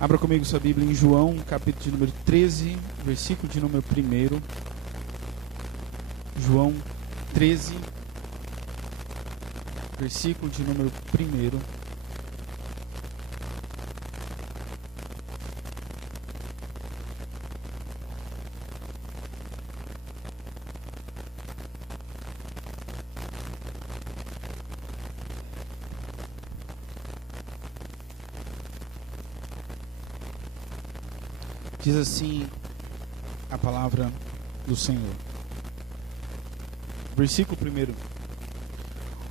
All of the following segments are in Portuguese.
Abra comigo sua Bíblia em João, capítulo de número 13, versículo de número 1. João 13, versículo de número 1. Diz assim a palavra do Senhor. Versículo 1.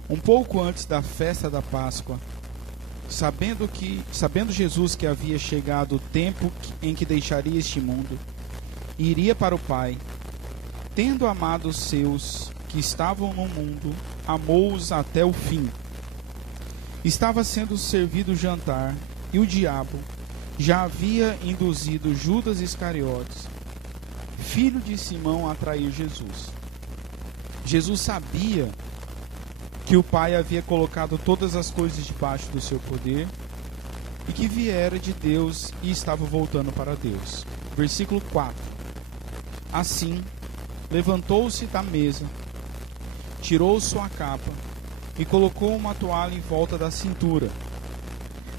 Um pouco antes da festa da Páscoa, sabendo Jesus que havia chegado o tempo em que deixaria este mundo e iria para o Pai, tendo amado os seus que estavam no mundo, amou-os até o fim. Estava sendo servido o jantar, e o diabo já havia induzido Judas Iscariotes, filho de Simão, a trair Jesus. Jesus sabia que o Pai havia colocado todas as coisas debaixo do seu poder e que viera de Deus e estava voltando para Deus. Versículo 4. Assim, levantou-se da mesa, tirou sua capa e colocou uma toalha em volta da cintura.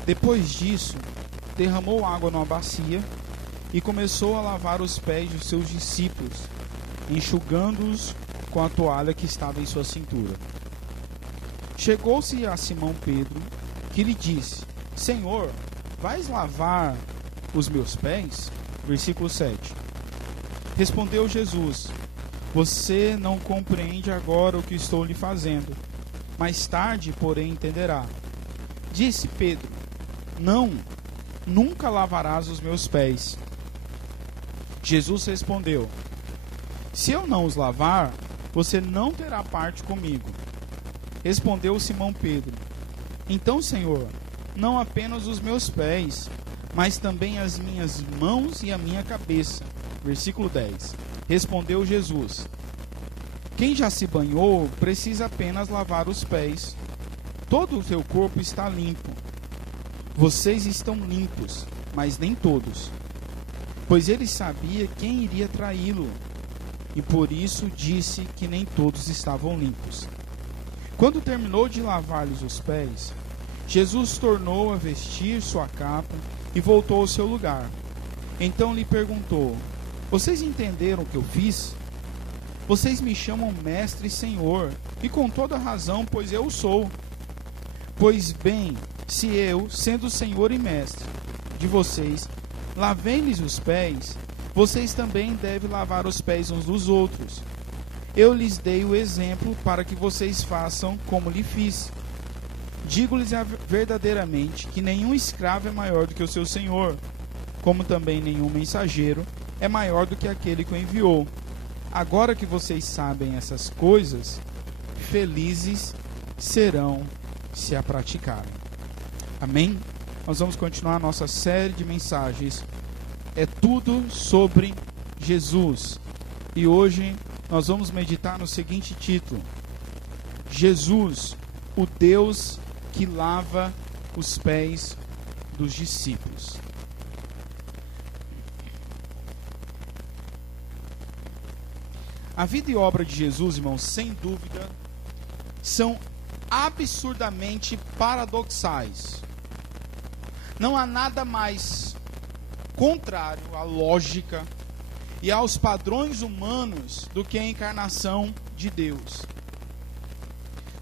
Depois disso, derramou água numa bacia e começou a lavar os pés dos seus discípulos, enxugando-os com a toalha que estava em sua cintura. Chegou-se a Simão Pedro, que lhe disse: Senhor, vais lavar os meus pés? Versículo 7. Respondeu Jesus: Você não compreende agora o que estou lhe fazendo. Mais tarde, porém, entenderá. Disse Pedro: Não, nunca lavarás os meus pés. Jesus respondeu: Se eu não os lavar, você não terá parte comigo. Respondeu Simão Pedro: Então, Senhor, não apenas os meus pés, mas também as minhas mãos e a minha cabeça. Versículo 10. Respondeu Jesus: Quem já se banhou precisa apenas lavar os pés. Todo o seu corpo está limpo. Vocês estão limpos, mas nem todos. Pois ele sabia quem iria traí-lo, e por isso disse que nem todos estavam limpos. Quando terminou de lavar-lhes os pés, Jesus tornou a vestir sua capa e voltou ao seu lugar. Então lhe perguntou: Vocês entenderam o que eu fiz? Vocês me chamam mestre e senhor, e com toda razão, pois eu o sou. Pois bem, se eu, sendo senhor e mestre de vocês, lavei-lhes os pés, vocês também devem lavar os pés uns dos outros. Eu lhes dei o exemplo para que vocês façam como lhe fiz. Digo-lhes verdadeiramente que nenhum escravo é maior do que o seu senhor, como também nenhum mensageiro é maior do que aquele que o enviou. Agora que vocês sabem essas coisas, felizes serão se a praticarem. Amém? Nós vamos continuar a nossa série de mensagens. É tudo sobre Jesus. E hoje nós vamos meditar no seguinte título: Jesus, o Deus que lava os pés dos discípulos. A vida e obra de Jesus, irmãos, sem dúvida, são absurdamente paradoxais. Não há nada mais contrário à lógica e aos padrões humanos do que a encarnação de Deus.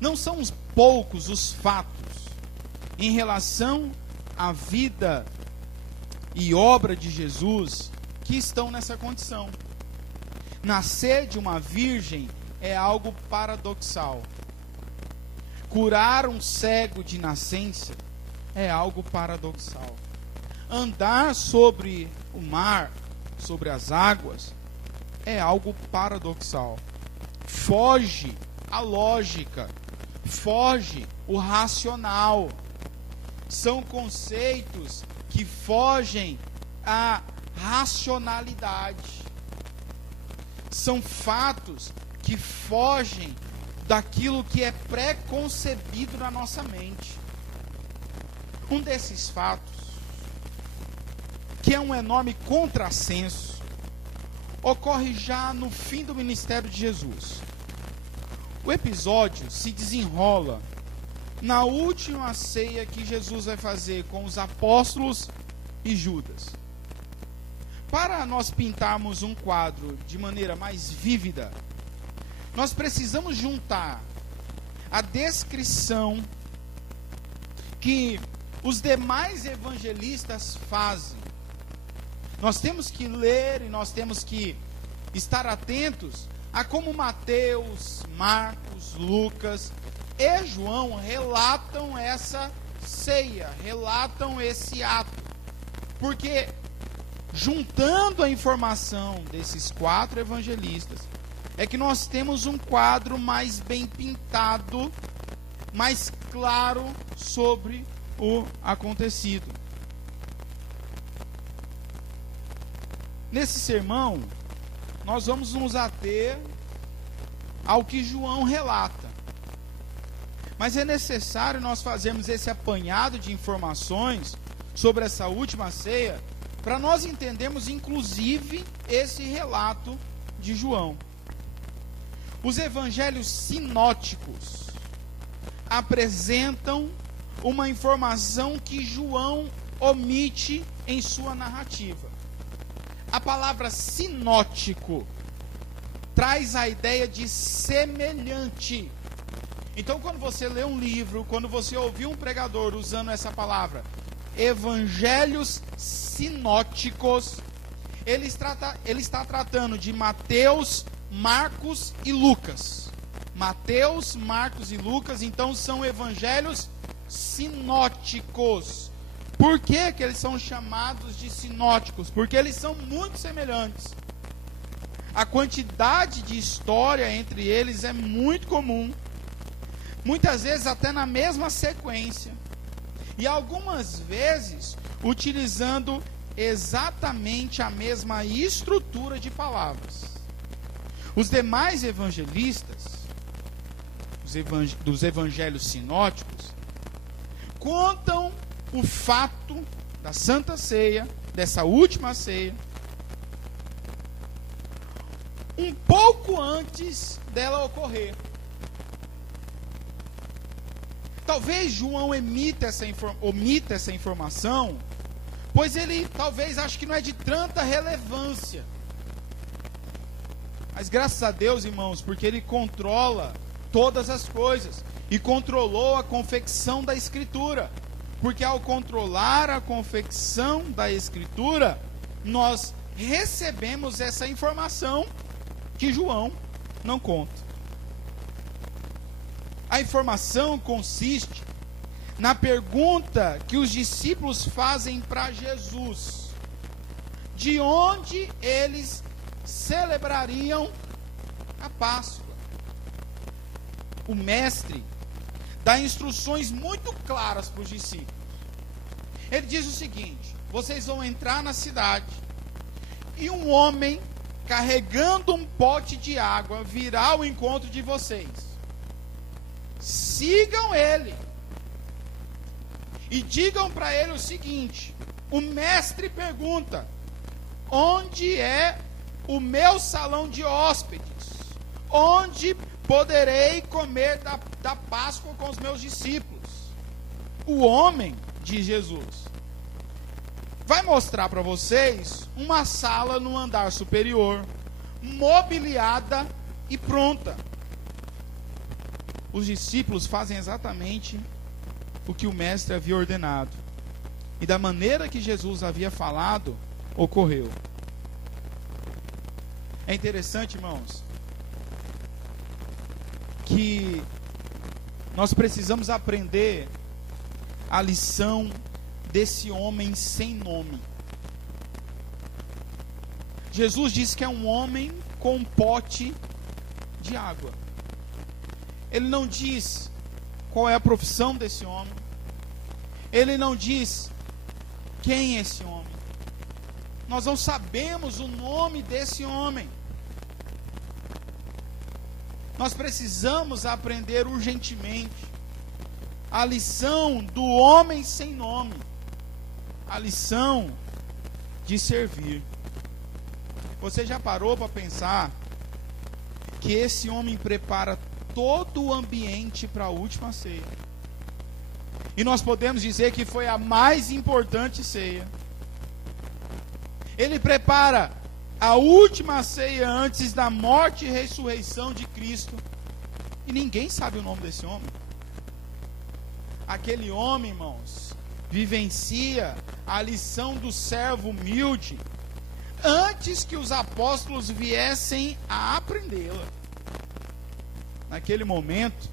Não são poucos os fatos em relação à vida e obra de Jesus que estão nessa condição. Nascer de uma virgem é algo paradoxal. Curar um cego de nascença é algo paradoxal. Andar sobre o mar, sobre as águas, é algo paradoxal. Foge a lógica, foge o racional. São conceitos que fogem à racionalidade. São fatos que fogem daquilo que é pré-concebido na nossa mente. Um desses fatos que é um enorme contrassenso, ocorre já no fim do ministério de Jesus. O episódio se desenrola na última ceia que Jesus vai fazer com os apóstolos e Judas. Para nós pintarmos um quadro de maneira mais vívida, nós precisamos juntar a descrição que os demais evangelistas fazem. Nós temos que ler e nós temos que estar atentos a como Mateus, Marcos, Lucas e João relatam essa ceia, relatam esse ato. Porque juntando a informação desses 4 evangelistas, é que nós temos um quadro mais bem pintado, mais claro sobre o acontecido. Nesse sermão, nós vamos nos ater ao que João relata. Mas é necessário nós fazermos esse apanhado de informações sobre essa última ceia, para nós entendermos inclusive esse relato de João. Os evangelhos sinóticos apresentam uma informação que João omite em sua narrativa. A palavra sinótico traz a ideia de semelhante. Então, quando você lê um livro, quando você ouvir um pregador usando essa palavra, evangelhos sinóticos, ele está tratando de Mateus, Marcos e Lucas. Mateus, Marcos e Lucas, então, são evangelhos sinóticos. Por que que eles são chamados de sinóticos? Porque eles são muito semelhantes. A quantidade de história entre eles é muito comum. Muitas vezes até na mesma sequência. E algumas vezes utilizando exatamente a mesma estrutura de palavras. Os demais evangelistas, dos evangelhos sinóticos, contam o fato da Santa Ceia, dessa última ceia, um pouco antes dela ocorrer. Talvez João omita essa informação, pois ele talvez ache que não é de tanta relevância. Mas graças a Deus, irmãos, porque ele controla todas as coisas e controlou a confecção da Escritura. Porque ao controlar a confecção da Escritura, nós recebemos essa informação que João não conta. A informação consiste na pergunta que os discípulos fazem para Jesus: de onde eles celebrariam a Páscoa? O mestre dá instruções muito claras para os discípulos. Ele diz o seguinte: vocês vão entrar na cidade e um homem carregando um pote de água virá ao encontro de vocês. Sigam ele e digam para ele o seguinte: o mestre pergunta, onde é o meu salão de hóspedes? Onde poderei comer da Páscoa com os meus discípulos? O homem, diz Jesus, vai mostrar para vocês uma sala no andar superior, mobiliada e pronta. Os discípulos fazem exatamente o que o mestre havia ordenado. E da maneira que Jesus havia falado, ocorreu. É interessante, irmãos, que nós precisamos aprender a lição desse homem sem nome. Jesus diz que é um homem com um pote de água. Ele não diz qual é a profissão desse homem. Ele não diz quem é esse homem. Nós não sabemos o nome desse homem. Nós precisamos aprender urgentemente a lição do homem sem nome. A lição de servir. Você já parou para pensar que esse homem prepara todo o ambiente para a última ceia? E nós podemos dizer que foi a mais importante ceia. Ele prepara a última ceia antes da morte e ressurreição de Cristo. E ninguém sabe o nome desse homem. Aquele homem, irmãos, vivencia a lição do servo humilde antes que os apóstolos viessem a aprendê-la. Naquele momento,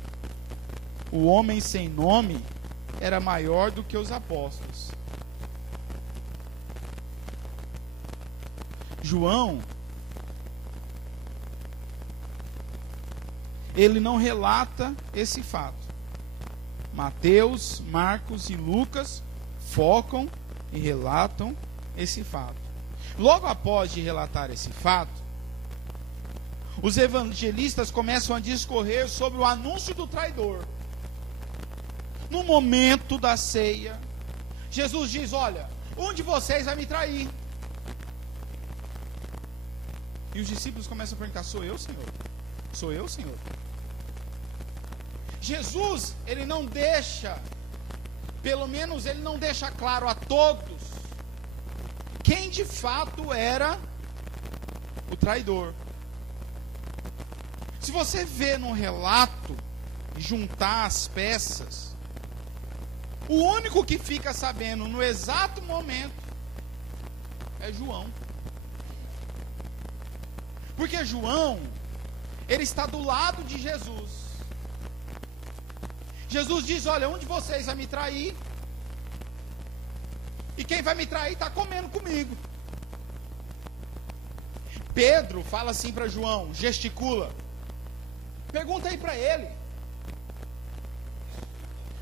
o homem sem nome era maior do que os apóstolos. João, ele não relata esse fato. Mateus, Marcos e Lucas focam e relatam esse fato. Logo após de relatar esse fato, os evangelistas começam a discorrer sobre o anúncio do traidor. No momento da ceia, Jesus diz: olha, um de vocês vai me trair. E os discípulos começam a perguntar: sou eu, Senhor? Sou eu, Senhor? Jesus, ele não deixa, pelo menos ele não deixa claro a todos quem de fato era o traidor. Se você vê no relato, juntar as peças, o único que fica sabendo no exato momento é João. Porque João, ele está do lado de Jesus. Jesus diz: olha, um de vocês vai me trair, e quem vai me trair está comendo comigo. Pedro fala assim para João, gesticula. Pergunta aí para ele.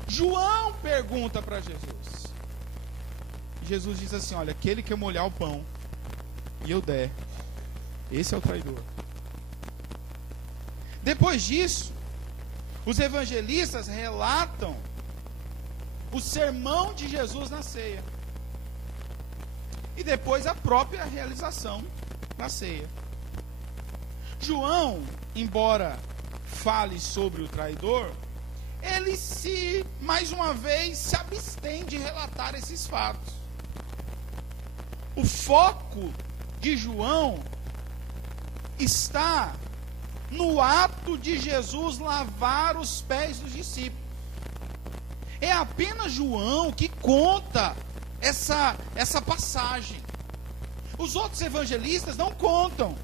João pergunta para Jesus. Jesus diz assim: olha, aquele que eu molhar o pão e eu der, esse é o traidor. Depois disso, os evangelistas relatam o sermão de Jesus na ceia. E depois a própria realização da ceia. João, embora fale sobre o traidor, ele mais uma vez, se abstém de relatar esses fatos. O foco de João está no ato de Jesus lavar os pés dos discípulos. É apenas João que conta essa passagem. Os outros evangelistas não contam.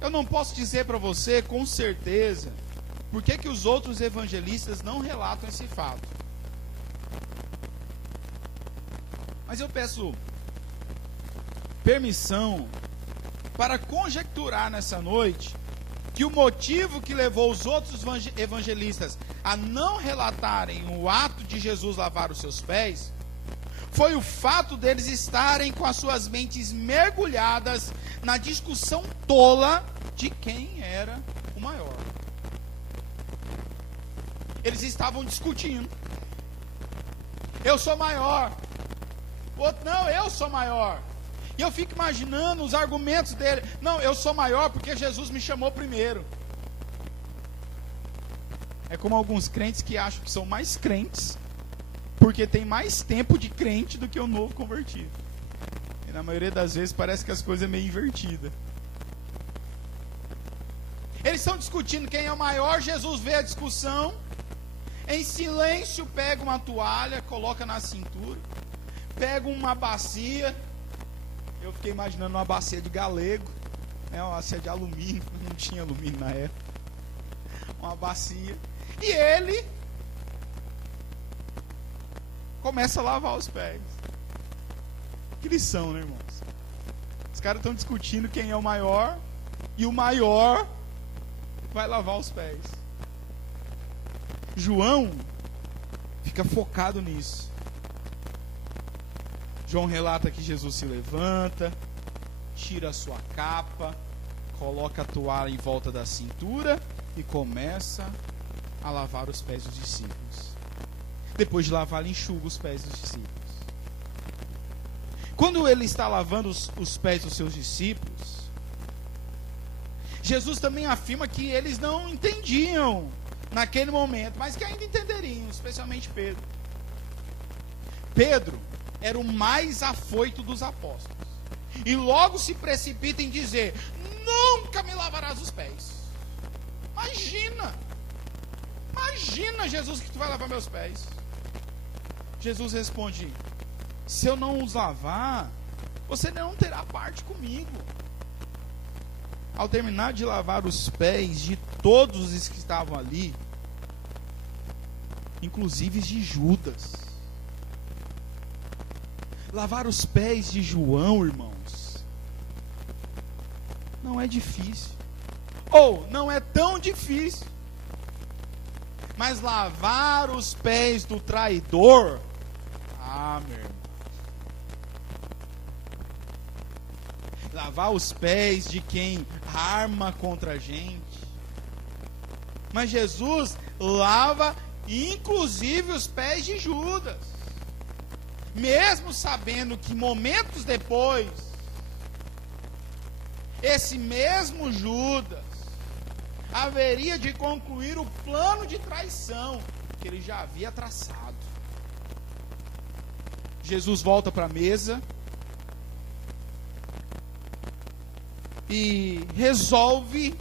Eu não posso dizer para você com certeza por que os outros evangelistas não relatam esse fato. Mas eu peço permissão para conjecturar nessa noite que o motivo que levou os outros evangelistas a não relatarem o ato de Jesus lavar os seus pés foi o fato deles estarem com as suas mentes mergulhadas na discussão tola de quem era o maior. Eles estavam discutindo. Eu sou maior. O outro, não, eu sou maior. E eu fico imaginando os argumentos dele. Não, eu sou maior porque Jesus me chamou primeiro. É como alguns crentes que acham que são mais crentes porque tem mais tempo de crente do que o novo convertido. E na maioria das vezes parece que as coisas é meio invertida. Eles estão discutindo quem é o maior. Jesus vê a discussão, em silêncio pega uma toalha, coloca na cintura, pega uma bacia. Eu fiquei imaginando uma bacia de galego, né, uma bacia de alumínio, não tinha alumínio na época. Uma bacia. E ele começa a lavar os pés. Que lição, né, irmãos? Os caras estão discutindo quem é o maior, e o maior vai lavar os pés. João fica focado nisso. João relata que Jesus se levanta, tira a sua capa, coloca a toalha em volta da cintura e começa a lavar os pés dos discípulos. Depois de lavar, ele enxuga os pés dos discípulos. Quando ele está lavando os pés dos seus discípulos, Jesus também afirma que eles não entendiam naquele momento, mas que ainda entenderiam, especialmente Pedro. Pedro era o mais afoito dos apóstolos, e logo se precipita em dizer: nunca me lavarás os pés. Imagina, Jesus, que tu vai lavar meus pés. Jesus responde: se eu não os lavar, você não terá parte comigo. Ao terminar de lavar os pés de todos os que estavam ali, inclusive de Judas, lavar os pés de João, irmãos, não é difícil, ou não é tão difícil. Mas lavar os pés do traidor, meu irmão, lavar os pés de quem arma contra a gente. Mas Jesus lava inclusive os pés de Judas, mesmo sabendo que momentos depois, esse mesmo Judas haveria de concluir o plano de traição que ele já havia traçado. Jesus volta para a mesa e resolve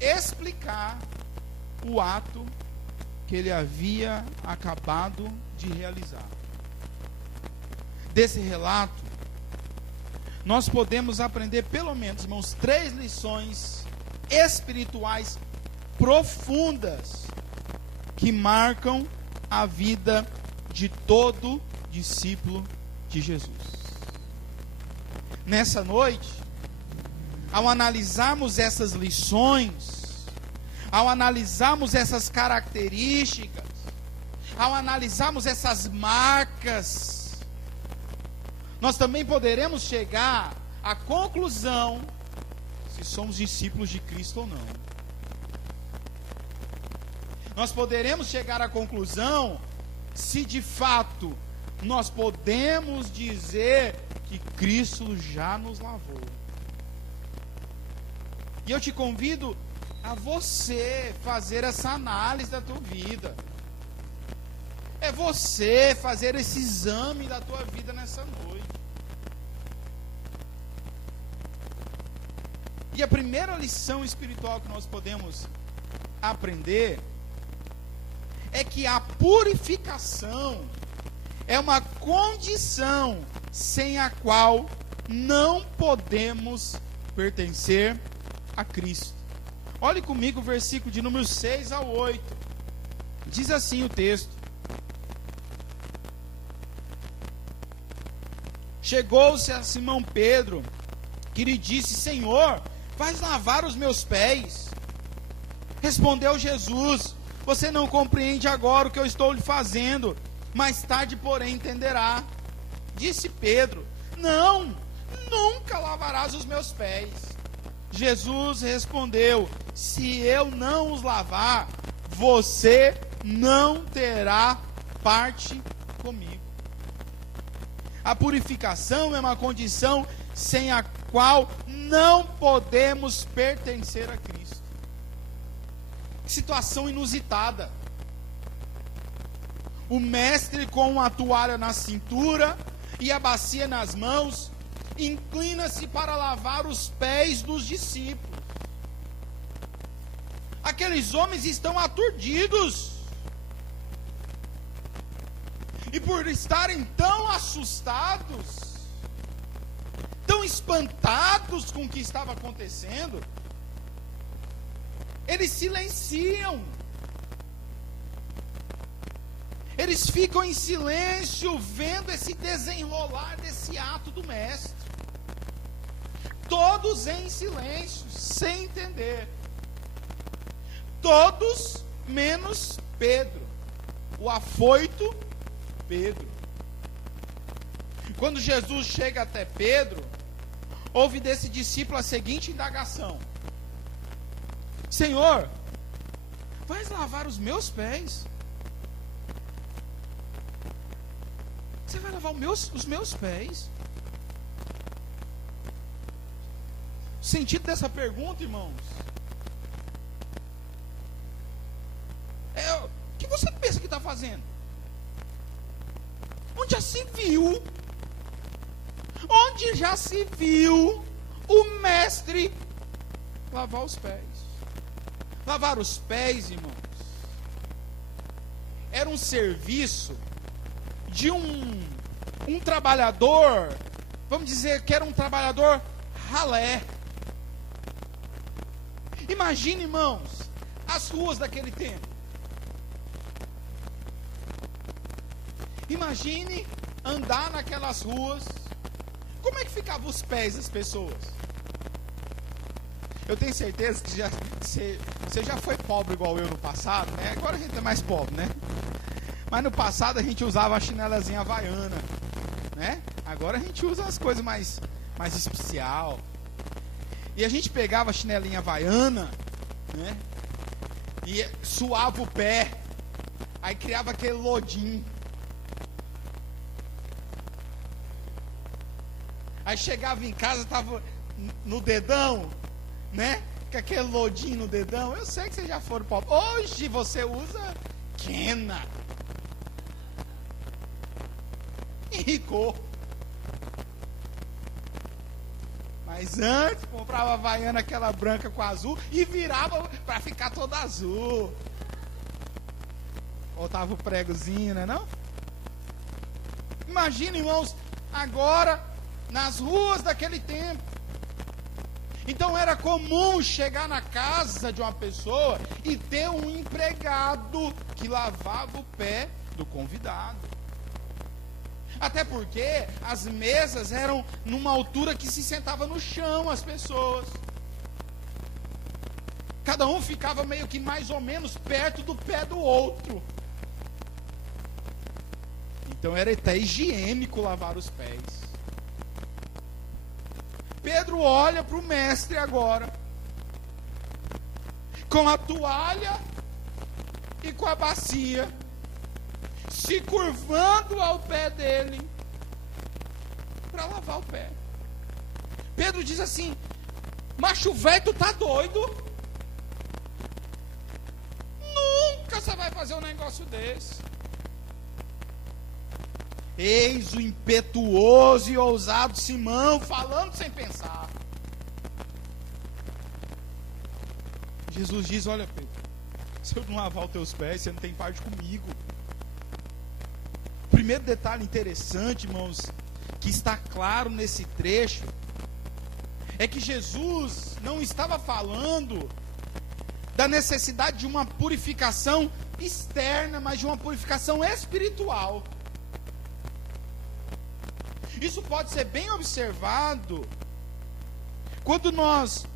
explicar o ato que ele havia acabado de realizar. Desse relato, nós podemos aprender pelo menos, irmãos, 3 lições espirituais profundas que marcam a vida de todo discípulo de Jesus. Nessa noite, ao analisarmos essas lições, ao analisarmos essas características, ao analisarmos essas marcas, nós também poderemos chegar à conclusão se somos discípulos de Cristo ou não. Nós poderemos chegar à conclusão se de fato nós podemos dizer que Cristo já nos lavou. E eu te convido a você fazer essa análise da tua vida. É você fazer esse exame da tua vida nessa noite. E a primeira lição espiritual que nós podemos aprender é que a purificação é uma condição sem a qual não podemos pertencer a Cristo. Olhe comigo o versículo de número 6 ao 8. Diz assim o texto: chegou-se a Simão Pedro, que lhe disse: Senhor, vais lavar os meus pés? Respondeu Jesus: você não compreende agora o que eu estou lhe fazendo, mais tarde, porém, entenderá. Disse Pedro: não, nunca lavarás os meus pés. Jesus respondeu: se eu não os lavar, você não terá parte comigo. A purificação é uma condição sem a qual não podemos pertencer a Cristo. Que situação inusitada. O mestre, com a toalha na cintura e a bacia nas mãos, inclina-se para lavar os pés dos discípulos. Aqueles homens estão aturdidos. E por estarem tão assustados, tão espantados com o que estava acontecendo, eles silenciam. Eles ficam em silêncio, vendo esse desenrolar desse ato do mestre. Todos em silêncio, sem entender. Todos menos Pedro, o afoito Pedro. Quando Jesus chega até Pedro, houve desse discípulo a seguinte indagação: Senhor, vais lavar os meus pés? Você vai lavar os meus pés? sentido dessa pergunta, irmãos, o que você pensa que está fazendo? Onde já se viu o mestre lavar os pés? Lavar os pés, irmãos, era um serviço de um trabalhador, vamos dizer que era um trabalhador ralé. Imagine, irmãos, as ruas daquele tempo. Imagine andar naquelas ruas. Como é que ficavam os pés das pessoas? Eu tenho certeza que você já foi pobre igual eu no passado, né? Agora a gente é mais pobre, né? Mas no passado a gente usava a chinelazinha havaiana, né? Agora a gente usa as coisas mais especial. E a gente pegava a chinelinha havaiana, né? E suava o pé. Aí criava aquele lodinho. Aí chegava em casa, tava no dedão, né? Com aquele lodinho no dedão. Eu sei que vocês já foram pobres. Hoje você usa quena. Enricou. Mas antes comprava a havaiana, aquela branca com azul, e virava para ficar toda azul. Voltava o pregozinho, né não? Imagina, irmãos, agora nas ruas daquele tempo. Então era comum chegar na casa de uma pessoa e ter um empregado que lavava o pé do convidado. Até porque as mesas eram numa altura que se sentava no chão as pessoas. Cada um ficava meio que mais ou menos perto do pé do outro. Então era até higiênico lavar os pés. Pedro olha para o mestre agora, com a toalha e com a bacia, se curvando ao pé dele, para lavar o pé. Pedro diz assim: macho velho, tu tá doido? Nunca você vai fazer um negócio desse. Eis o impetuoso e ousado Simão falando sem pensar. Jesus diz: olha, Pedro, se eu não lavar os teus pés, você não tem parte comigo. O primeiro detalhe interessante, irmãos, que está claro nesse trecho, é que Jesus não estava falando da necessidade de uma purificação externa, mas de uma purificação espiritual. Isso pode ser bem observado quando nós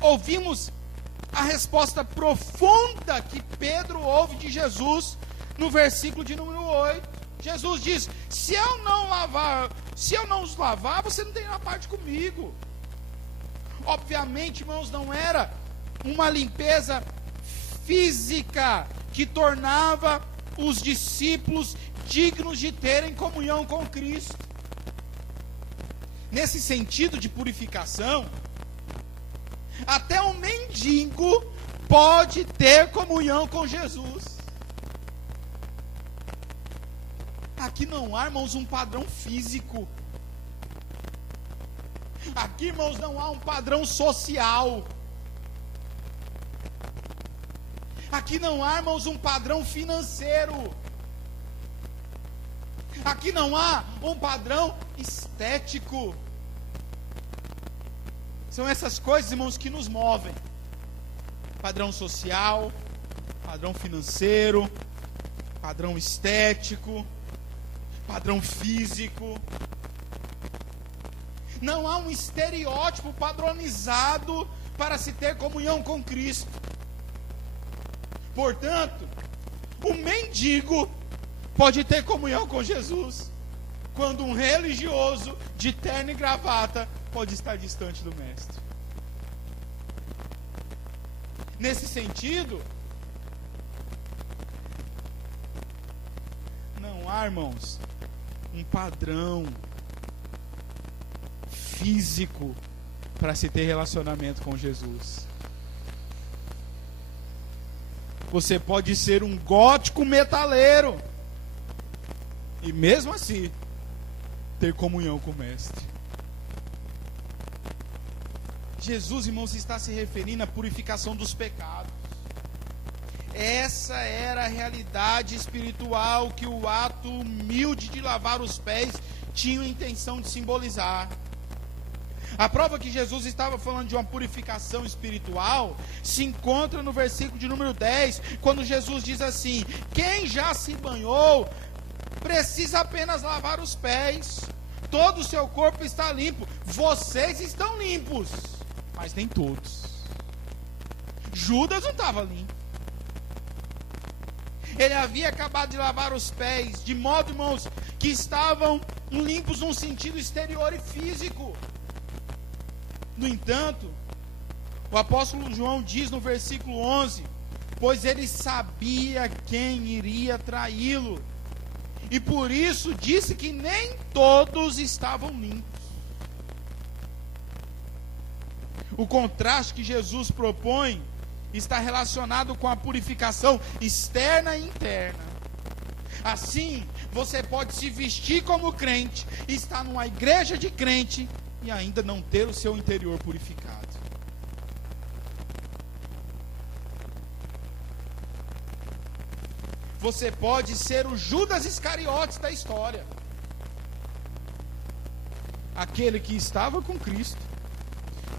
ouvimos a resposta profunda que Pedro ouve de Jesus no versículo de número 8. Jesus diz: se eu não os lavar, você não tem uma parte comigo. Obviamente, irmãos, não era uma limpeza física que tornava os discípulos dignos de terem comunhão com Cristo. Nesse sentido de purificação, até um mendigo pode ter comunhão com Jesus. Aqui não há, irmãos, um padrão físico. Aqui, irmãos, não há um padrão social. Aqui não há, irmãos, um padrão financeiro. Aqui não há um padrão estético. São essas coisas, irmãos, que nos movem. Padrão social, padrão financeiro, padrão estético, padrão físico. Não há um estereótipo padronizado para se ter comunhão com Cristo. Portanto, o mendigo pode ter comunhão com Jesus, quando um religioso de terno e gravata pode estar distante do mestre. Nesse sentido, não há, irmãos, um padrão físico para se ter relacionamento com Jesus. Você pode ser um gótico metaleiro e mesmo assim ter comunhão com o Mestre. Jesus, irmãos, está se referindo à purificação dos pecados. Essa era a realidade espiritual que o ato humilde de lavar os pés tinha a intenção de simbolizar. A prova que Jesus estava falando de uma purificação espiritual se encontra no versículo de número 10, quando Jesus diz assim: quem já se banhou precisa apenas lavar os pés, todo o seu corpo está limpo. Vocês estão limpos, mas nem todos. Judas não estava limpo. Ele havia acabado de lavar os pés, de modo, irmãos, que estavam limpos num sentido exterior e físico. No entanto, o apóstolo João diz no versículo 11: pois ele sabia quem iria traí-lo, e por isso disse que nem todos estavam limpos. O contraste que Jesus propõe está relacionado com a purificação externa e interna. Assim, você pode se vestir como crente, estar numa igreja de crente e ainda não ter o seu interior purificado. Você pode ser o Judas Iscariotes da história, aquele que estava com Cristo,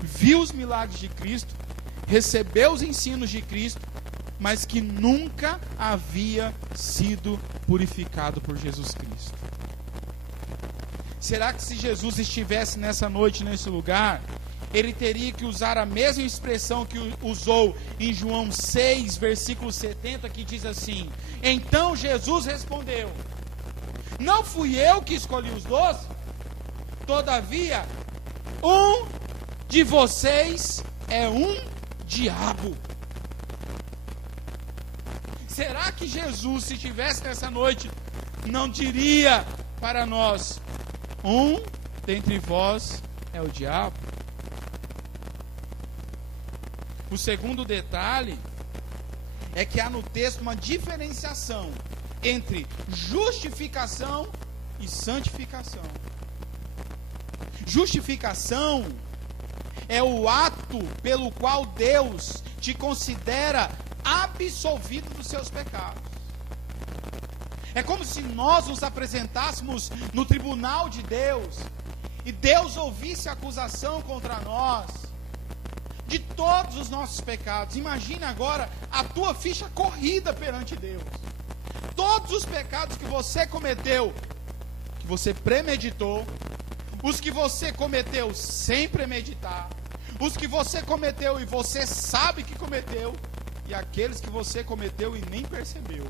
viu os milagres de Cristo, recebeu os ensinos de Cristo, mas que nunca havia sido purificado por Jesus Cristo. Será que se Jesus estivesse nessa noite, nesse lugar, ele teria que usar a mesma expressão que usou em João 6, versículo 70, que diz assim: então Jesus respondeu: não fui eu que escolhi os 12? Todavia, um de vocês é um diabo. Será que Jesus, se estivesse nessa noite, não diria para nós: um dentre vós é o diabo? O segundo detalhe é que há no texto uma diferenciação entre justificação e santificação. Justificação é o ato pelo qual Deus te considera absolvido dos seus pecados. É como se nós nos apresentássemos no tribunal de Deus e Deus ouvisse a acusação contra nós de todos os nossos pecados. Imagina agora a tua ficha corrida perante Deus. Todos os pecados que você cometeu, que você premeditou, os que você cometeu sem premeditar, os que você cometeu e você sabe que cometeu, e aqueles que você cometeu e nem percebeu.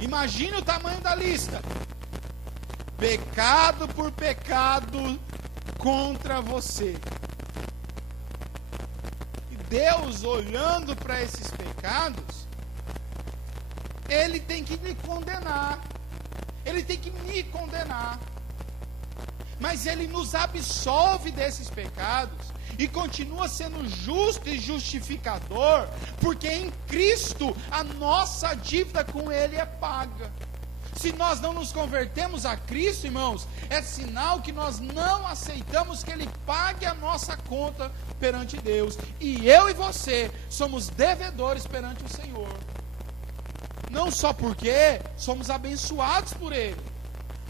Imagine o tamanho da lista. Pecado por pecado contra você. E Deus, olhando para esses pecados, Ele tem que me condenar. Ele tem que me condenar. Mas Ele nos absolve desses pecados e continua sendo justo e justificador, porque em Cristo a nossa dívida com Ele é paga. Se nós não nos convertemos a Cristo, irmãos, é sinal que nós não aceitamos que Ele pague a nossa conta perante Deus. E eu e você somos devedores perante o Senhor. Não só porque somos abençoados por Ele,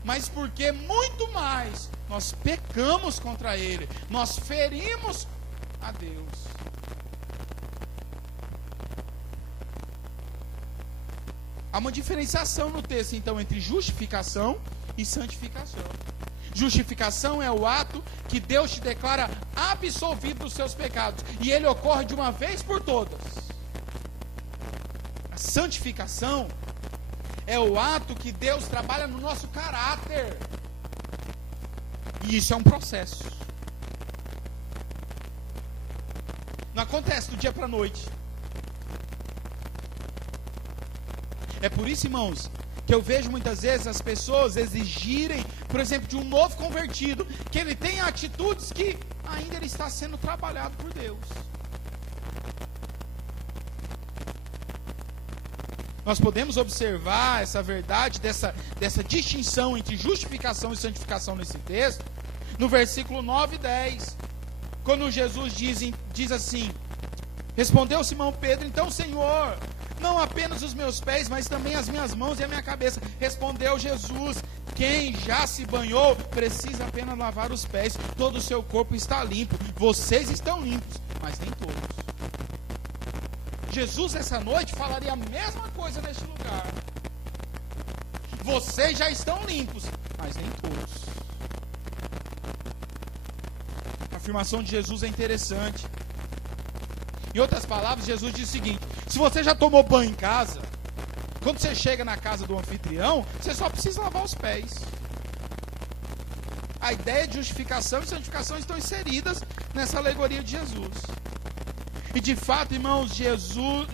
mas porque muito mais nós pecamos contra Ele, nós ferimos a Deus. Há uma diferenciação no texto, então, entre justificação e santificação. Justificação é o ato que Deus te declara absolvido dos seus pecados, e ele ocorre de uma vez por todas. A santificação é o ato que Deus trabalha no nosso caráter. E isso é um processo. Não acontece do dia para a noite. É por isso, irmãos, que eu vejo muitas vezes as pessoas exigirem por exemplo, de um novo convertido, que ele tem atitudes que ainda ele está sendo trabalhado por Deus. Nós podemos observar essa verdade, dessa distinção entre justificação e santificação nesse texto, no versículo 9 e 10, quando Jesus diz assim: respondeu Simão Pedro, então Senhor, não apenas os meus pés, mas também as minhas mãos e a minha cabeça. Respondeu Jesus: quem já se banhou precisa apenas lavar os pés, todo o seu corpo está limpo. Vocês estão limpos, mas nem todos. Jesus essa noite falaria a mesma coisa neste lugar. Vocês já estão limpos, mas nem todos. A afirmação de Jesus é interessante. Em outras palavras, Jesus diz o seguinte: se você já tomou banho em casa, quando você chega na casa do anfitrião, você só precisa lavar os pés. A ideia de justificação e santificação estão inseridas nessa alegoria de Jesus. E de fato, irmãos,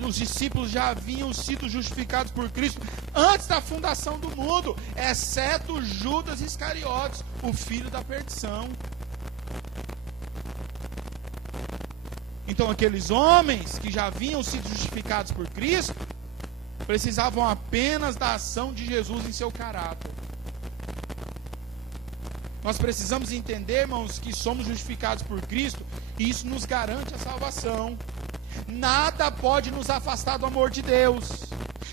os discípulos já haviam sido justificados por Cristo antes da fundação do mundo, exceto Judas Iscariotes, o filho da perdição. Então aqueles homens que já haviam sido justificados por Cristo precisavam apenas da ação de Jesus em seu caráter. Nós precisamos entender, irmãos, que somos justificados por Cristo, e isso nos garante a salvação. Nada pode nos afastar do amor de Deus.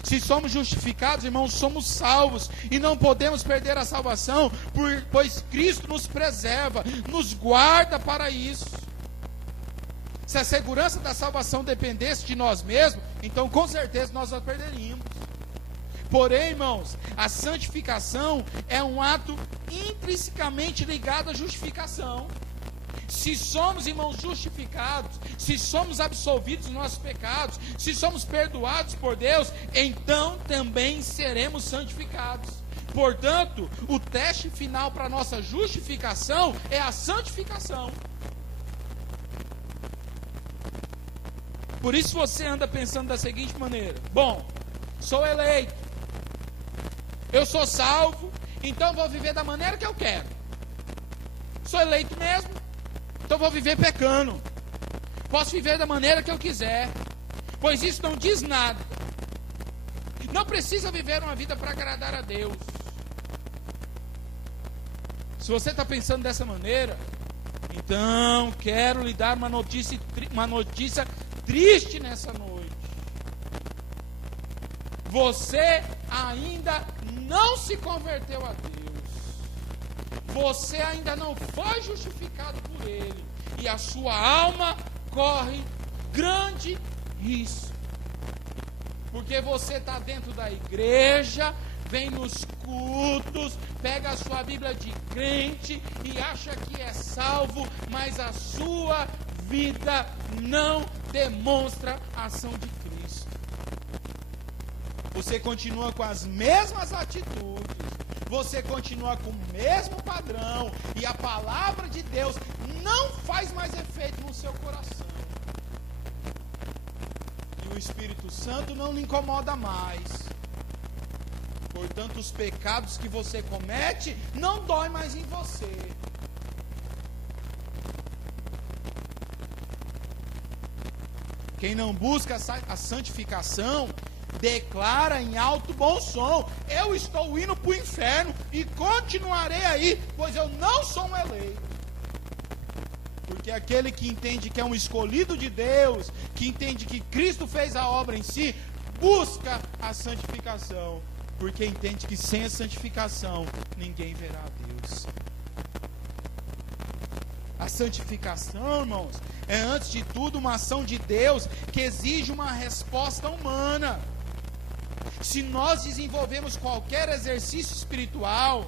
Se somos justificados, irmãos, somos salvos, e não podemos perder a salvação, pois Cristo nos preserva, nos guarda para isso. Se a segurança da salvação dependesse de nós mesmos, então com certeza nós a perderíamos. Porém, irmãos, a santificação é um ato intrinsecamente ligado à justificação. Se somos, irmãos, justificados, se somos absolvidos dos nossos pecados, se somos perdoados por Deus, então também seremos santificados. Portanto, o teste final para a nossa justificação é a santificação. Por isso você anda pensando da seguinte maneira: bom, sou eleito, eu sou salvo, então vou viver da maneira que eu quero. Sou eleito mesmo, então vou viver pecando. Posso viver da maneira que eu quiser, pois isso não diz nada. Não precisa viver uma vida para agradar a Deus. Se você está pensando dessa maneira, então quero lhe dar uma notícia triste nessa noite. Você ainda não se converteu a Deus. Você ainda não foi justificado por Ele. E a sua alma corre grande risco. Porque você está dentro da igreja, vem nos cultos, pega a sua Bíblia de crente e acha que é salvo, mas a sua vida não demonstra a ação de Cristo. Você continua com as mesmas atitudes, você continua com o mesmo padrão, e a palavra de Deus não faz mais efeito no seu coração. E o Espírito Santo não lhe incomoda mais. Portanto, os pecados que você comete não doem mais em você. Quem não busca a santificação declara em alto bom som: eu estou indo para o inferno e continuarei aí, pois eu não sou um eleito. Porque aquele que entende que é um escolhido de Deus, que entende que Cristo fez a obra em si, busca a santificação, porque entende que sem a santificação ninguém verá a Deus. A santificação, irmãos, é antes de tudo uma ação de Deus que exige uma resposta humana. Se nós desenvolvemos qualquer exercício espiritual,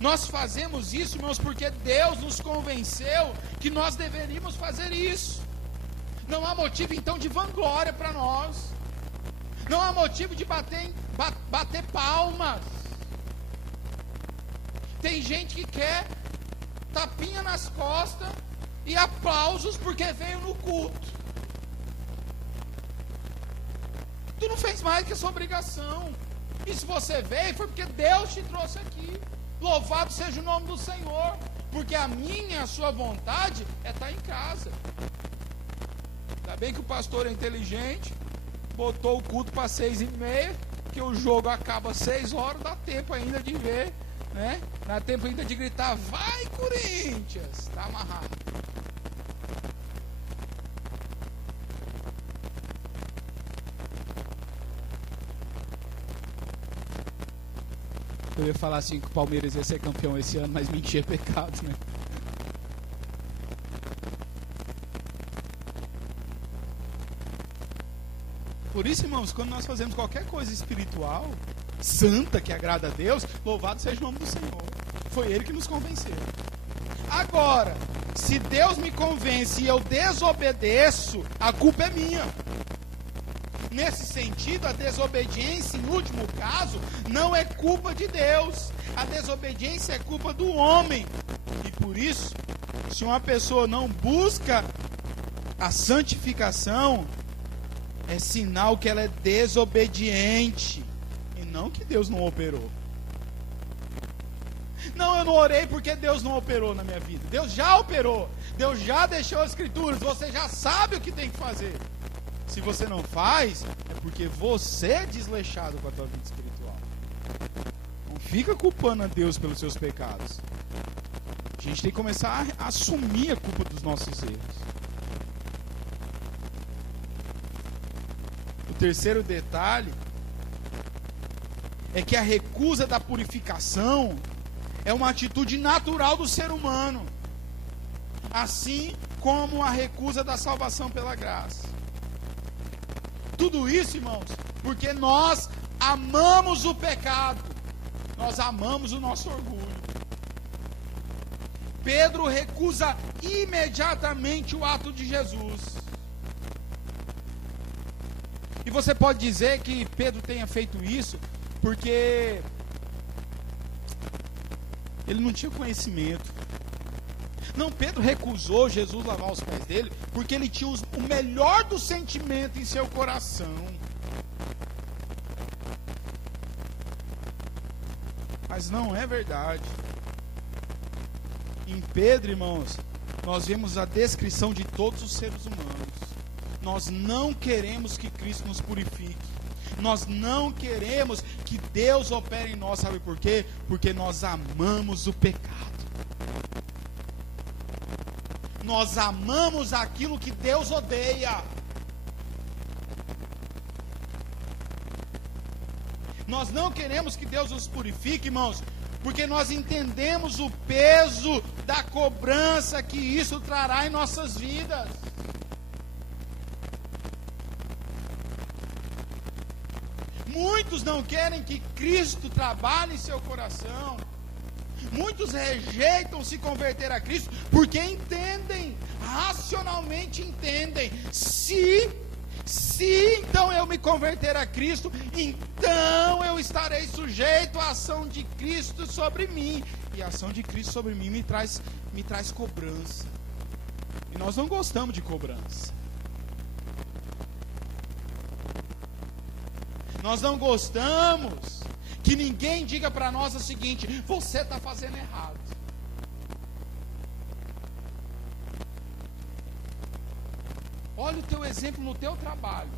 nós fazemos isso, irmãos, porque Deus nos convenceu que nós deveríamos fazer isso. Não há motivo então de vanglória para nós. Não há motivo de bater palmas. Tem gente que quer tapinha nas costas e aplausos porque veio no culto. Tu não fez mais que a sua obrigação. E se você veio, foi porque Deus te trouxe aqui. Louvado seja o nome do Senhor, porque a minha e a sua vontade é estar em casa. Ainda bem que o pastor é inteligente, botou o culto para 6h30, que o jogo acaba às 6 horas, dá tempo ainda de ver, né? Dá tempo ainda de gritar, vai Corinthians, está amarrado. Eu ia falar assim que o Palmeiras ia ser campeão esse ano, mas mentir é pecado, né? Por isso, irmãos, quando nós fazemos qualquer coisa espiritual, santa, que agrada a Deus, louvado seja o nome do Senhor. Foi Ele que nos convenceu. Agora, se Deus me convence e eu desobedeço, a culpa é minha. Nesse sentido, a desobediência, em último caso, não é culpa de Deus. A desobediência é culpa do homem. E por isso, se uma pessoa não busca a santificação, é sinal que ela é desobediente. E não que Deus não operou. Não, eu não orei porque Deus não operou na minha vida. Deus já operou. Deus já deixou as escrituras. Você já sabe o que tem que fazer. Se você não faz, é porque você é desleixado com a tua vida espiritual. Não fica culpando a Deus pelos seus pecados. A gente tem que começar a assumir a culpa dos nossos erros. O terceiro detalhe é que a recusa da purificação é uma atitude natural do ser humano, assim como a recusa da salvação pela graça. Tudo isso, irmãos, porque nós amamos o pecado, nós amamos o nosso orgulho. Pedro recusa imediatamente o ato de Jesus. E você pode dizer que Pedro tenha feito isso porque ele não tinha conhecimento. Não, Pedro recusou Jesus lavar os pés dele porque ele tinha o melhor do sentimento em seu coração. Mas não é verdade. Em Pedro, irmãos, nós vemos a descrição de todos os seres humanos. Nós não queremos que Cristo nos purifique. Nós não queremos que Deus opere em nós, sabe por quê? Porque nós amamos o pecado. Nós amamos aquilo que Deus odeia. Nós não queremos que Deus nos purifique, irmãos, porque nós entendemos o peso da cobrança que isso trará em nossas vidas. Muitos não querem que Cristo trabalhe em seu coração. Muitos rejeitam se converter a Cristo porque entendem, racionalmente entendem, se então eu me converter a Cristo, então eu estarei sujeito à ação de Cristo sobre mim. E a ação de Cristo sobre mim me traz cobrança. E nós não gostamos de cobrança. Nós não gostamos que ninguém diga para nós o seguinte: você está fazendo errado. Olha o teu exemplo no teu trabalho.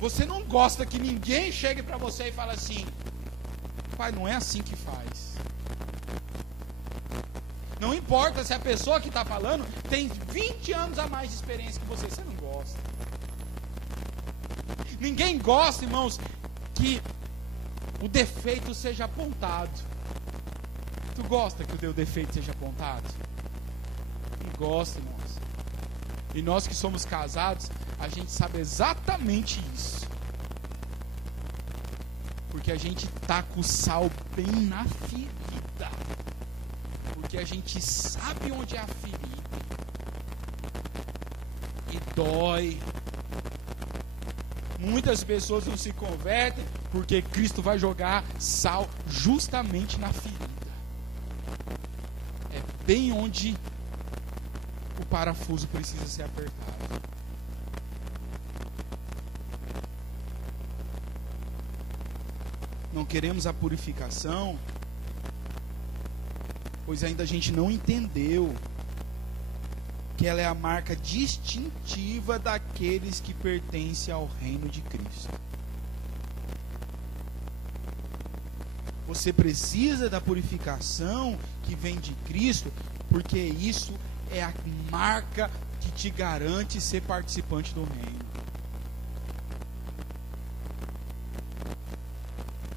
Você não gosta que ninguém chegue para você e fale assim: pai, não é assim que faz. Não importa se a pessoa que está falando tem 20 anos a mais de experiência que você não gosta. Ninguém gosta, irmãos, que o defeito seja apontado. Tu gosta que o teu defeito seja apontado? Não gosta, irmãos. E nós que somos casados, a gente sabe exatamente isso. Porque a gente tá com o sal bem na ferida. Porque a gente sabe onde é a ferida. E dói. Muitas pessoas não se convertem porque Cristo vai jogar sal justamente na ferida. É bem onde o parafuso precisa ser apertado. não queremos a purificação, pois ainda a gente não entendeu que ela é a marca distintiva daqueles que pertencem ao reino de Cristo. Você precisa da purificação que vem de Cristo, porque isso é a marca que te garante ser participante do reino.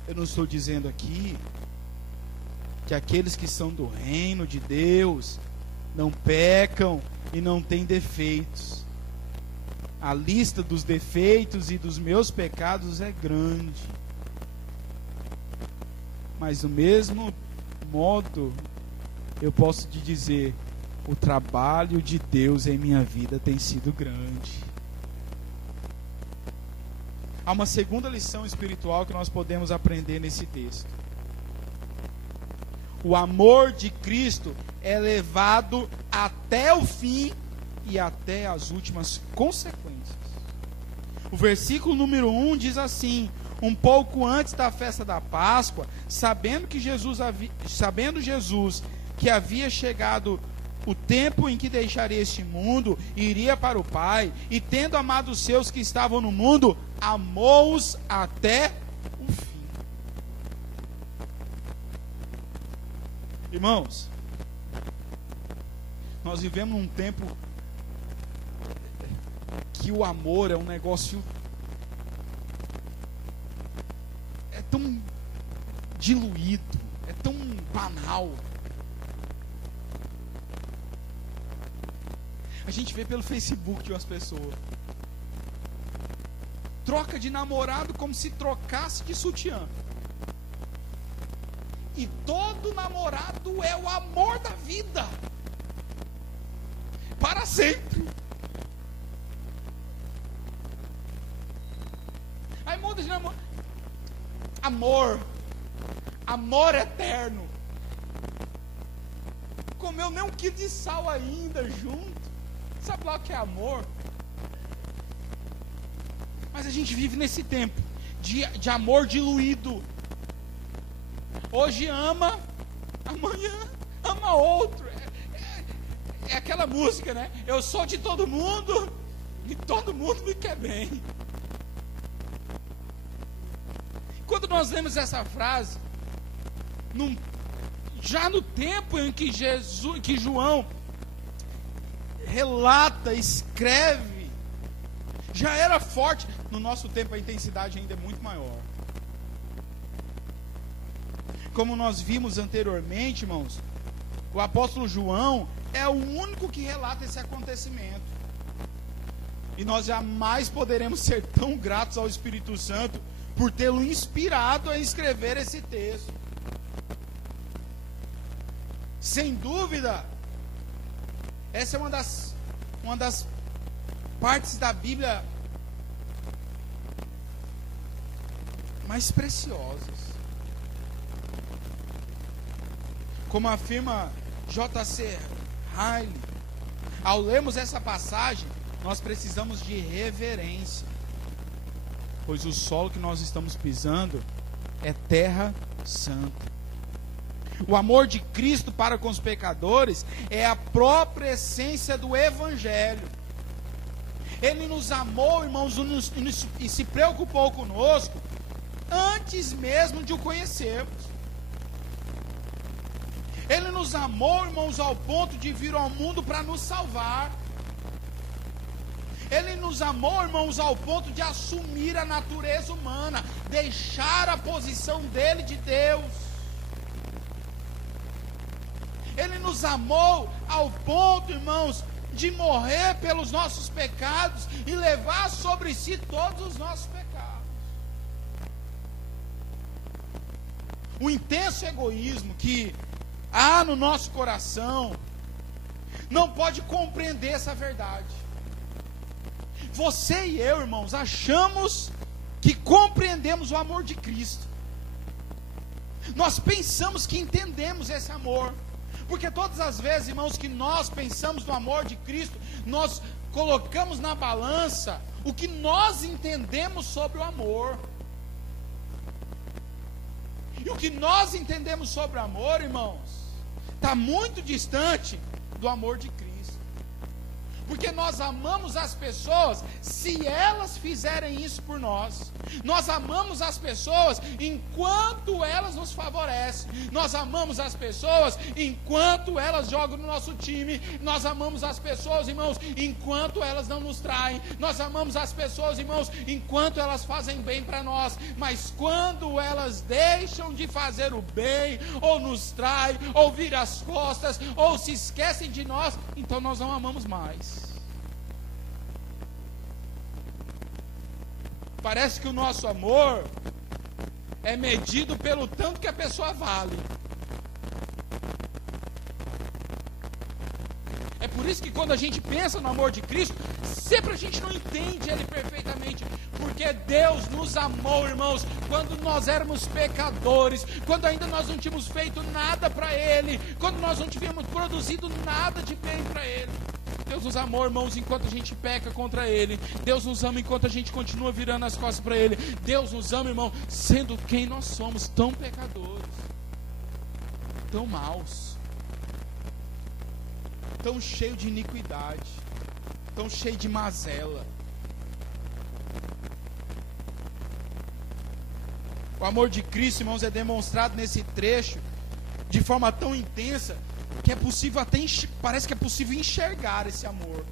Eu não estou dizendo aqui que aqueles que são do reino de Deus não pecam e não têm defeitos. A lista dos defeitos e dos meus pecados é grande. Mas do mesmo modo, eu posso te dizer, o trabalho de Deus em minha vida tem sido grande. Há uma segunda lição espiritual que nós podemos aprender nesse texto. O amor de Cristo é levado até o fim e até as últimas consequências. O versículo número 1 diz assim: um pouco antes da festa da Páscoa, sabendo Jesus que havia chegado o tempo em que deixaria este mundo e iria para o Pai, e tendo amado os seus que estavam no mundo, amou-os até o fim. Irmãos, nós vivemos num tempo que o amor é um negócio tão diluído, é tão banal. A gente vê pelo Facebook de umas pessoas, troca de namorado como se trocasse de sutiã. E todo namorado é o amor da vida, para sempre. Aí muda de namoro. Amor eterno. Comeu nem 1 quilo de sal ainda junto. Sabe lá o que é amor? Mas a gente vive nesse tempo de amor diluído. Hoje ama, amanhã ama outro. É aquela música, né? Eu sou de todo mundo e todo mundo me quer bem. Quando nós lemos essa frase, já no tempo em que João relata, escreve, já era forte. No nosso tempo a intensidade ainda é muito maior. Como nós vimos anteriormente, irmãos, o apóstolo João é o único que relata esse acontecimento. E nós jamais poderemos ser tão gratos ao Espírito Santo por tê-lo inspirado a escrever esse texto. Sem dúvida, essa é uma das partes da Bíblia mais preciosas. Como afirma J.C. Ryle, ao lermos essa passagem, nós precisamos de reverência, pois o solo que nós estamos pisando é terra santa. O amor de Cristo para com os pecadores é a própria essência do Evangelho. Ele nos amou, irmãos, e se preocupou conosco antes mesmo de o conhecermos. Ele nos amou, irmãos, ao ponto de vir ao mundo para nos salvar. Ele nos amou, irmãos, ao ponto de assumir a natureza humana, deixar a posição dele de Deus. Ele nos amou ao ponto, irmãos, de morrer pelos nossos pecados e levar sobre si todos os nossos pecados. O intenso egoísmo que há no nosso coração não pode compreender essa verdade. Você e eu, irmãos, achamos que compreendemos o amor de Cristo. Nós pensamos que entendemos esse amor, porque todas as vezes, irmãos, que nós pensamos no amor de Cristo, nós colocamos na balança o que nós entendemos sobre o amor. o que nós entendemos sobre amor, irmãos, está muito distante do amor de Cristo. Porque nós amamos as pessoas se elas fizerem isso por nós. Nós amamos as pessoas enquanto elas nos favorecem. Nós amamos as pessoas enquanto elas jogam no nosso time. Nós amamos as pessoas, irmãos, enquanto elas não nos traem. Nós amamos as pessoas, irmãos, enquanto elas fazem bem para nós. Mas quando elas deixam de fazer o bem, ou nos traem, ou viram as costas, ou se esquecem de nós, então nós não amamos mais. Parece que o nosso amor é medido pelo tanto que a pessoa vale. É por isso que quando a gente pensa no amor de Cristo, sempre a gente não entende ele perfeitamente. Porque Deus nos amou, irmãos, quando nós éramos pecadores, quando ainda nós não tínhamos feito nada para Ele, quando nós não tínhamos produzido nada de bem para Ele. Deus nos amou, irmãos, enquanto a gente peca contra Ele. Deus nos ama enquanto a gente continua virando as costas para Ele. Deus nos ama, irmão, sendo quem nós somos, tão pecadores, tão maus, tão cheio de iniquidade, tão cheio de mazela. O amor de Cristo, irmãos, é demonstrado nesse trecho de forma tão intensa que é possível até parece que é possível enxergar esse amor.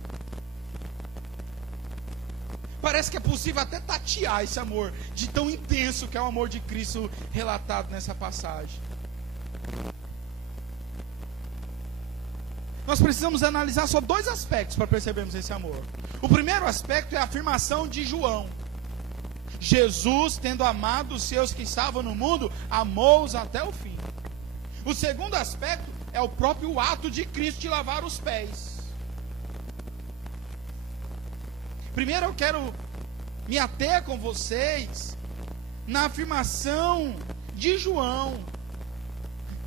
Parece que é possível até tatear esse amor, de tão intenso que é o amor de Cristo relatado nessa passagem. Nós precisamos analisar só dois aspectos para percebermos esse amor. O primeiro aspecto é a afirmação de João: Jesus, tendo amado os seus que estavam no mundo, amou-os até o fim. O segundo aspecto é o próprio ato de Cristo de lavar os pés. Primeiro eu quero me ater com vocês na afirmação de João,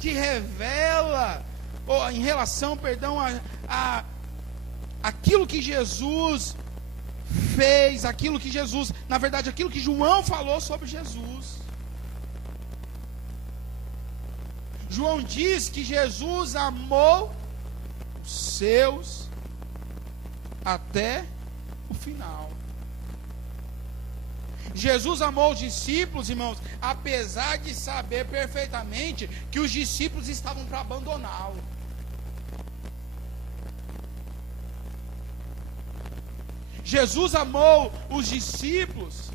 que revela, em relação, a aquilo que Jesus fez, aquilo que Jesus, na verdade, aquilo que João falou sobre Jesus. João diz que Jesus amou os seus até o final. Jesus amou os discípulos, irmãos, apesar de saber perfeitamente que os discípulos estavam para abandoná-lo. Jesus amou os discípulos,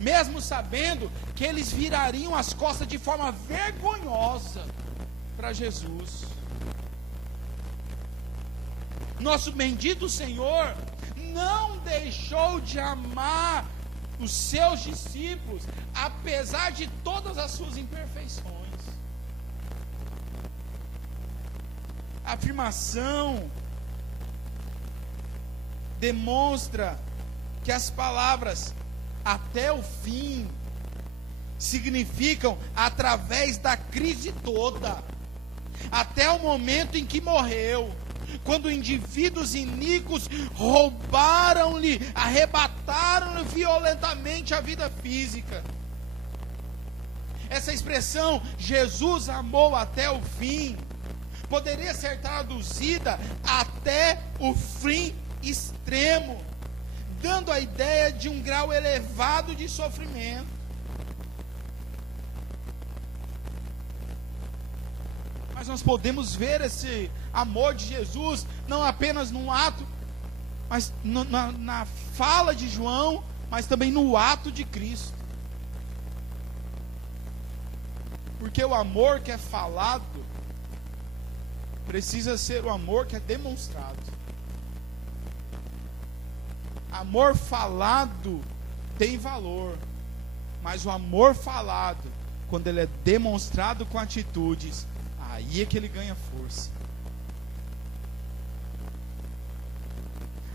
mesmo sabendo que eles virariam as costas de forma vergonhosa para Jesus. Nosso bendito Senhor não deixou de amar os seus discípulos, apesar de todas as suas imperfeições. A afirmação demonstra que as palavras até o fim significam através da crise toda, até o momento em que morreu, quando indivíduos iníquos roubaram-lhe, arrebataram-lhe violentamente a vida física. Essa expressão, Jesus amou até o fim, poderia ser traduzida até o fim extremo, dando a ideia de um grau elevado de sofrimento. Mas nós podemos ver esse amor de Jesus não apenas no ato, mas na fala de João, mas também no ato de Cristo. Porque o amor que é falado precisa ser o amor que é demonstrado. Amor falado tem valor, mas o amor falado, quando ele é demonstrado com atitudes, aí é que ele ganha força.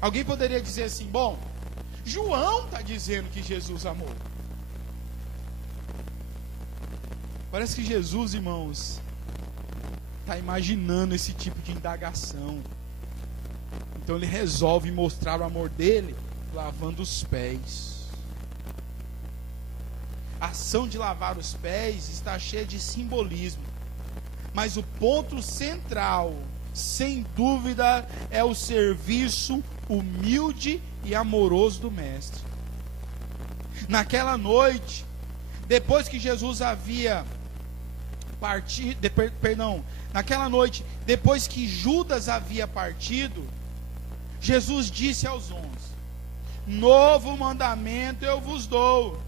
Alguém poderia dizer assim: bom, João está dizendo que Jesus amou. Parece que Jesus, irmãos, está imaginando esse tipo de indagação. Então ele resolve mostrar o amor dele lavando os pés. A ação de lavar os pés está cheia de simbolismo. Mas o ponto central, sem dúvida, é o serviço humilde e amoroso do Mestre. Naquela noite, depois que Jesus havia partido, naquela noite, depois que Judas havia partido, Jesus disse aos 11: novo mandamento eu vos dou,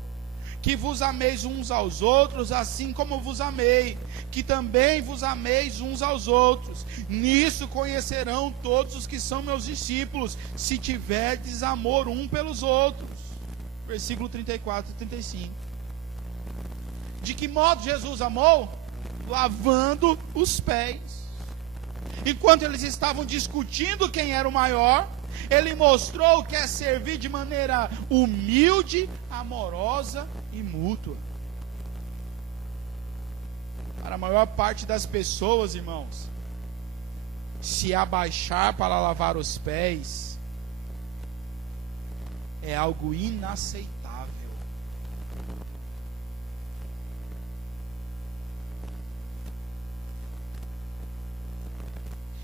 que vos ameis uns aos outros, assim como vos amei, que também vos ameis uns aos outros. Nisso conhecerão todos os que são meus discípulos, se tiverdes amor um pelos outros. Versículo 34 e 35. De que modo Jesus amou? Lavando os pés. Enquanto eles estavam discutindo quem era o maior, ele mostrou que é servir de maneira humilde, amorosa e mútua. Para a maior parte das pessoas, irmãos, se abaixar para lavar os pés é algo inaceitável.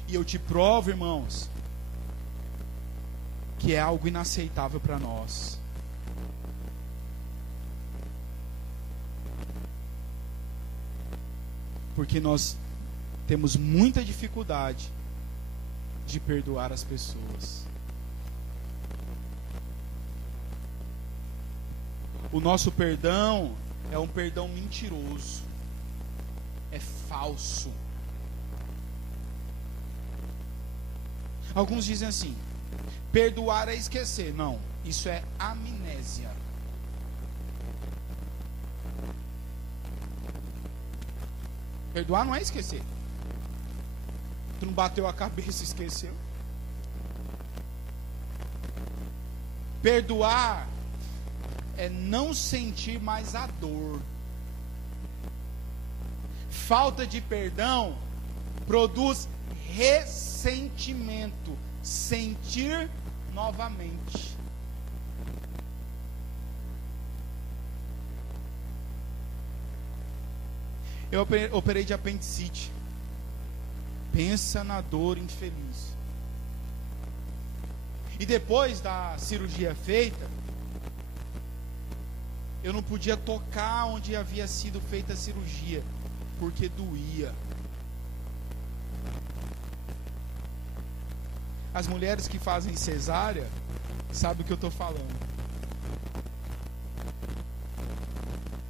E eu te provo, irmãos, que é algo inaceitável para nós. Porque nós temos muita dificuldade de perdoar as pessoas. O nosso perdão é um perdão mentiroso, é falso. Alguns dizem assim: perdoar é esquecer. Não, isso é amnésia. Perdoar não é esquecer. Tu não bateu a cabeça e esqueceu. Perdoar é não sentir mais a dor. Falta de perdão produz ressentimento, sentir novamente. Eu operei de apendicite. Pensa na dor infeliz. E depois da cirurgia feita, eu não podia tocar onde havia sido feita a cirurgia, porque doía. As mulheres que fazem cesárea sabem o que eu estou falando.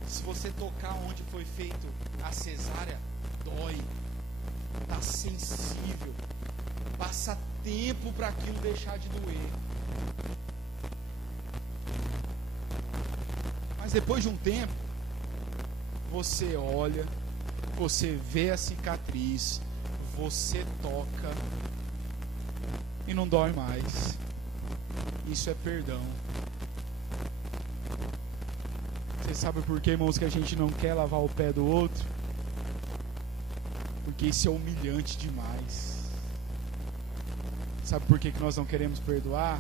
Se você tocar onde foi feito a cesárea, dói, está sensível, passa tempo para aquilo deixar de doer. Mas depois de um tempo, você olha, você vê a cicatriz, você toca e não dói mais. Isso é perdão. Você sabe por que, irmãos, que a gente não quer lavar o pé do outro? Porque isso é humilhante demais. Sabe por que nós não queremos perdoar?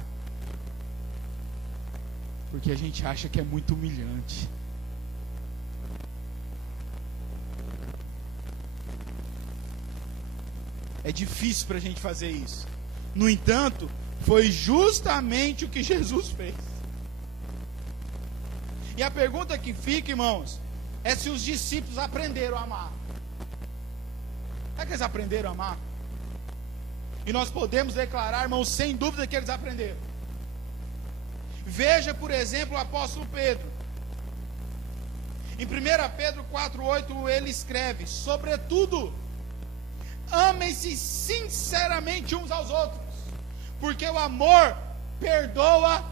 Porque a gente acha que é muito humilhante. É difícil para a gente fazer isso. No entanto, foi justamente o que Jesus fez. E a pergunta que fica, irmãos, é se os discípulos aprenderam a amar. Será que eles aprenderam a amar? E nós podemos declarar, irmãos, sem dúvida que eles aprenderam. Veja, por exemplo, o apóstolo Pedro. Em 1 Pedro 4,8 ele escreve: sobretudo, amem-se sinceramente uns aos outros, porque o amor perdoa